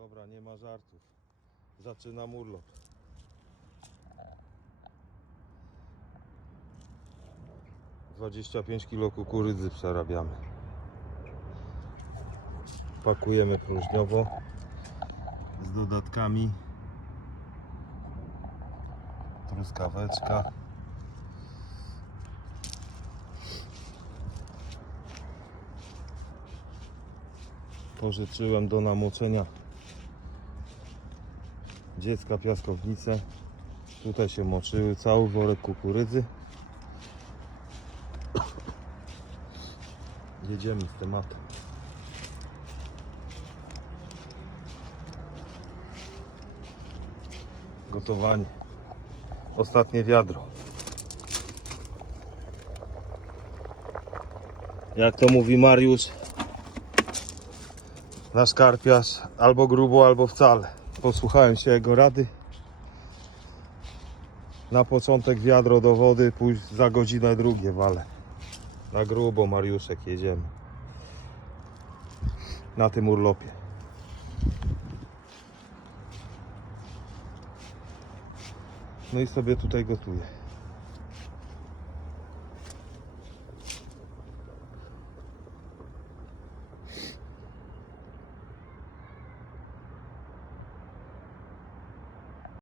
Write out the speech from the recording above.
Dobra, nie ma żartów. Zaczynam urlop. Dwadzieścia pięć kilo kukurydzy przerabiamy. Pakujemy próżniowo z dodatkami. Truskaweczka. Pożyczyłem do namoczenia dziecka piaskownice. Tutaj się moczyły cały worek kukurydzy. Jedziemy z tematem. Gotowanie. Ostatnie wiadro. Jak to mówi Mariusz, nasz karpiarz albo grubo, albo wcale. Posłuchałem się jego rady. Na początek wiadro do wody, pójść za godzinę drugie wale. Na grubo Mariuszek jedziemy. Na tym urlopie. No i sobie tutaj gotuję.